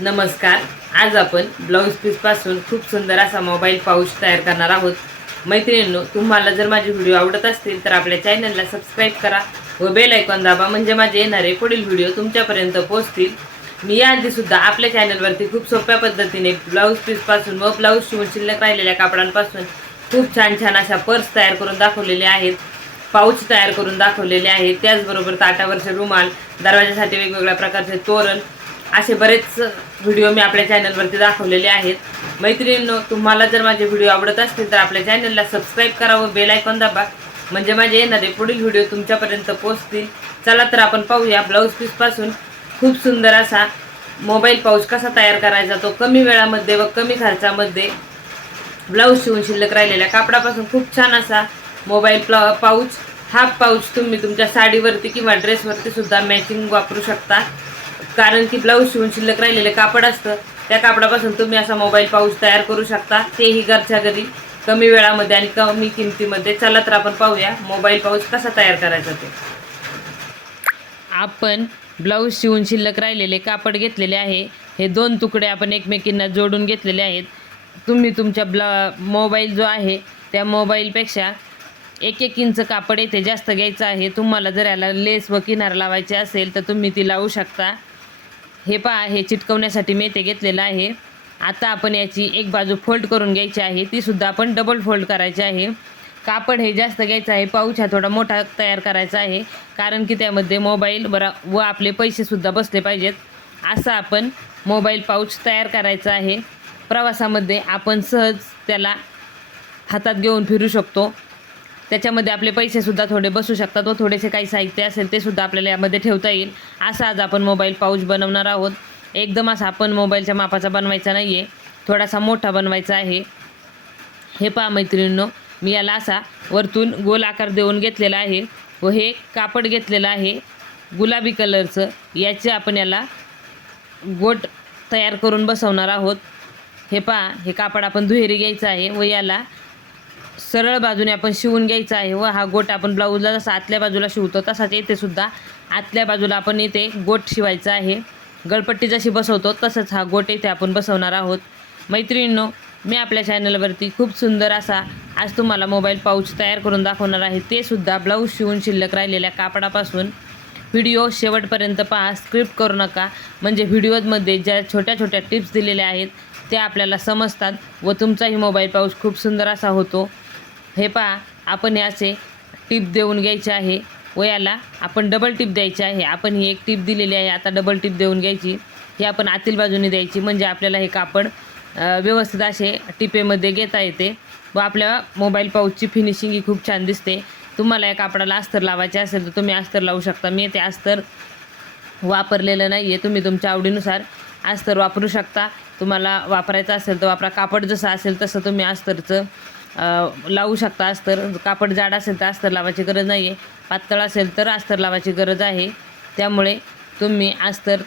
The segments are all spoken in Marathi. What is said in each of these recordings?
नमस्कार. आज आपण ब्लाऊज पीसपासून खूप सुंदर असा मोबाईल पाऊच तयार करणार आहोत. मैत्रिणींनो तुम्हाला जर माझे व्हिडिओ आवडत असतील तर आपल्या चॅनलला सबस्क्राईब करा व बेल ऐकॉन दाबा. म्हणजे माझे येणारे पुढील व्हिडिओ तुमच्यापर्यंत पोहोचतील. मी याआधी सुद्धा आपल्या चॅनलवरती खूप सोप्या पद्धतीने ब्लाऊज पीसपासून व ब्लाऊज शिवून शिल्लक राहिलेल्या कापडांपासून खूप छान छान अशा पर्स तयार करून दाखवलेले आहेत. पाऊच तयार करून दाखवलेले आहेत. त्याचबरोबर ताटावरचे रुमाल दरवाजासाठी वेगवेगळ्या प्रकारचे तोरण असे बरेच व्हिडिओ मी आपल्या चॅनलवरती दाखवलेले आहेत. मैत्रिणींनो तुम्हाला जर माझे व्हिडिओ आवडत असतील तर आपल्या चॅनलला सबस्क्राईब करा व बेल आयकॉन दाबा. म्हणजे माझे येणारे पुढील व्हिडिओ तुमच्यापर्यंत पोचतील चला तर आपण पाहूया ब्लाऊज पीसपासून खूप सुंदर असा मोबाईल पाऊच कसा तयार करायचा तो कमी वेळामध्ये व कमी खर्चामध्ये ब्लाऊज शिवून शिल्लक राहिलेल्या कापडापासून खूप छान असा मोबाईल प्ला पाऊच हाफ पाऊच तुम्ही तुमच्या साडीवरती किंवा ड्रेसवरती सुद्धा मॅचिंग वापरू शकता. कारण की ब्लाऊज शिवून शिल्लक राहिलेलं कापड असतं. त्या कापडापासून तुम्ही असा मोबाईल पाऊच तयार करू शकता. तेही घरच्या घरी. कमी वेळामध्ये आणि कमी किमतीमध्ये. चला तर आपण पाहूया मोबाईल पाऊच कसा तयार करायचा ते. आपण ब्लाऊज शिवून शिल्लक राहिलेले कापड घेतलेले आहे. हे दोन तुकडे आपण एकमेकींना जोडून घेतलेले आहेत. तुम्ही तुमच्या ब्ला मोबाईल जो आहे त्या मोबाईलपेक्षा एक एक इंच कापड येथे जास्त घ्यायचं आहे. तुम्हाला जर याला लेस व किनार लावायचे असेल तर तुम्ही ती लावू शकता. हे पहा हे चिटकवण्यासाठी मी ते घेतलेलं आहे. आता आपण याची एक बाजू फोल्ड करून घ्यायची आहे. तीसुद्धा आपण डबल फोल्ड करायची आहे. कापड हे जास्त घ्यायचं आहे. पाऊच हा थोडा मोठा तयार करायचा आहे. कारण की त्यामध्ये मोबाईल बरा व आपले पैसेसुद्धा बसले पाहिजेत. असा आपण मोबाईल पाऊच तयार करायचा आहे. प्रवासामध्ये आपण सहज त्याला हातात घेऊन फिरू शकतो. त्याच्यामध्ये आपले पैसेसुद्धा थोडे बसू शकतात व थोडेसे काही साहित्य असेल ते सुद्धा आपल्याला यामध्ये ठेवता येईल. असा आज आपण मोबाईल पाऊच बनवणार आहोत. एकदम असा आपण मोबाईलच्या मापाचा बनवायचा नाही आहे थोडासा मोठा बनवायचा आहे. हे पहा मैत्रिणींनो मी याला असा वरतून गोल आकार देऊन घेतलेला आहे व हे कापड घेतलेलं आहे. गुलाबी कलरचं. याचे आपण याला गोट तयार करून बसवणार आहोत. हे पहा हे कापड आपण दुहेरी घ्यायचं आहे व याला सरळ बाजूने आपण शिवून घ्यायचा आहे व हा गोट आपण ब्लाऊजला जसा आतल्या बाजूला शिवतो तसाच येथे सुद्धा आतल्या बाजूला आपण येथे गोट शिवायचा आहे. गळपट्टी जशी बसवतो तसंच हा गोट येथे आपण बसवणार आहोत. मैत्रिणींनो मी आपल्या चॅनलवरती खूप सुंदर असा आज तुम्हाला मोबाईल पाऊच तयार करून दाखवणार आहे. ते सुद्धा ब्लाऊज शिवून शिल्लक राहिलेल्या कापडापासून. व्हिडिओ शेवटपर्यंत पहा स्क्रिप्ट करू नका. म्हणजे व्हिडिओमध्ये ज्या छोट्या छोट्या टिप्स दिलेल्या आहेत त्या आपल्याला समजतात व तुमचाही मोबाईल पाऊच खूप सुंदर असा होतो. हे पहा आपण हे असे टीप देऊन घ्यायचे आहे. वयाला आपण डबल टीप द्यायची आहे. आपण ही एक टीप दिलेली आहे. आता डबल टीप देऊन घ्यायची. ही आपण आतील बाजूने द्यायची. म्हणजे आपल्याला हे कापड व्यवस्थित असे टिपेमध्ये घेता येते. व आपल्या मोबाईल पाऊचची फिनिशिंग ही खूप छान दिसते. तुम्हाला या कापडाला अस्तर लावायचे असेल तर तुम्ही अस्तर लावू शकता. मी ते अस्तर वापरलेलं नाही आहे तुम्ही तुमच्या आवडीनुसार अस्तर वापरू शकता. तुम्हाला वापरायचं असेल तर वापरा. कापड जसं असेल तसं तुम्ही अस्तरचं लावू शकता. अस्तर कापड जाड असेल तर अस्तर लावायची गरज नाही आहे पातळ असेल तर अस्तर लावायची गरज आहे. त्यामुळे तुम्ही अस्तर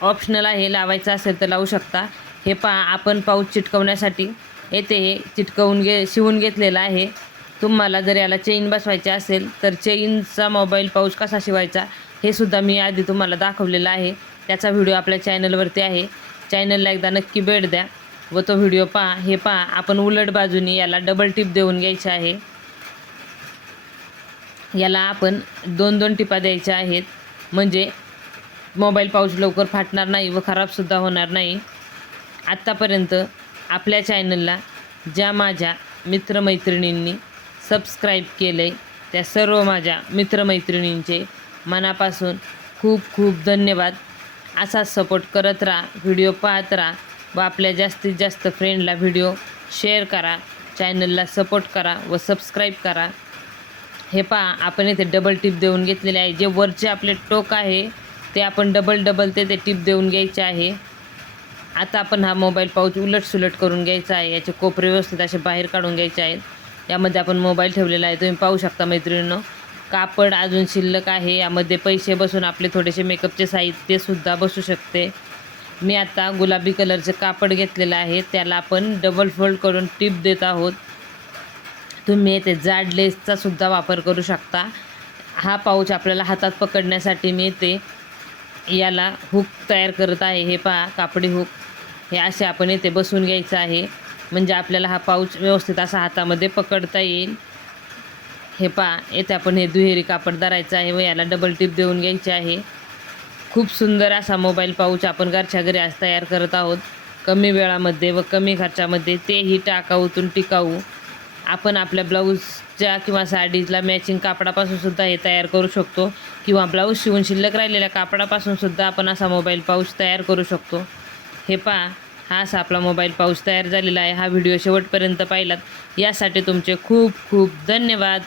ऑप्शनल आहे लावायचं असेल तर लावू शकता. हे पहा आपण पाऊच चिटकवण्यासाठी येथे हे चिटकवून घे शिवून घेतलेलं आहे. तुम्हाला जर याला चेन बसवायची असेल तर चेनचा मोबाईल पाऊच कसा शिवायचा हे सुद्धा मी आधी तुम्हाला दाखवलेलं आहे. त्याचा व्हिडिओ आपल्या चॅनलवरती आहे. चॅनलला एकदा नक्की भेट द्या. व तो व्हिडिओ पहा हे पहा आपण उलट बाजूनी याला डबल टिप देऊन घ्यायचे आहे. याला आपण दोन दोन टिपा द्यायच्या आहेत. म्हणजे मोबाईल पाऊच लवकर फाटणार नाही व खराबसुद्धा होणार नाही. आत्तापर्यंत आपल्या चॅनलला ज्या माझ्या मित्रमैत्रिणींनी सबस्क्राईब केलं आहे त्या सर्व माझ्या मित्रमैत्रिणींचे मनापासून खूप खूप धन्यवाद. असाच सपोर्ट करत राहा व्हिडिओ पाहत राहा. व आपल्या जास्तीत जास्त फ्रेंडला व्हिडिओ शेअर करा चॅनलला सपोर्ट करा व सबस्क्राईब करा. हे पहा आपण इथे डबल टिप देऊन घेतलेले आहे. जे वरचे आपले टोक आहे ते आपण डबल डबल ते ते टिप देऊन घ्यायचे आहे. आता आपण हा मोबाईल पाऊच उलट सुलट करून घ्यायचा आहे. याचे कोपरे व्यवस्थित असे बाहेर काढून घ्यायचे आहेत. यामध्ये आपण मोबाईल ठेवलेला आहे. तुम्ही पाहू शकता मैत्रिणीनं कापड अजून शिल्लक आहे. यामध्ये पैसे बसून आपले थोडेसे मेकअपचे साहित्यसुद्धा बसू शकते. मी आता गुलाबी कलरचे कापड घेतलेलं आहे. त्याला आपण डबल फोल्ड करून टिप देत आहोत. तुम्ही येथे जाड लेसचा सुद्धा वापर करू शकता. हा पाऊच आपल्याला हातात पकडण्यासाठी मी ते याला हुक तयार करत आहे. हे पहा कापडी हुक हे असे आपण येथे बसून घ्यायचं आहे. म्हणजे आपल्याला हा पाऊच व्यवस्थित असा हातामध्ये पकडता येईल. हे पहा येथे आपण हे दुहेरी कापड धरायचं आहे व याला डबल टिप देऊन घ्यायची आहे. खूप सुंदर असा मोबाईल पाऊच आपण घरच्या घरी आज तयार करत आहोत. कमी वेळामध्ये व कमी खर्चामध्ये तेही टाकाऊतून टिकाऊ आपण आपल्या ब्लाऊजच्या किंवा साडीजला मॅचिंग कापडापासून सुद्धा हे तयार करू शकतो. किंवा ब्लाऊज शिवून शिल्लक राहिलेल्या कापडापासून सुद्धा आपण असा मोबाईल पाऊच तयार करू शकतो. हे पहा हा असा आपला मोबाईल पाऊच तयार झालेला आहे. हा व्हिडिओ शेवटपर्यंत पाहिलात. यासाठी तुमचे खूप खूप धन्यवाद.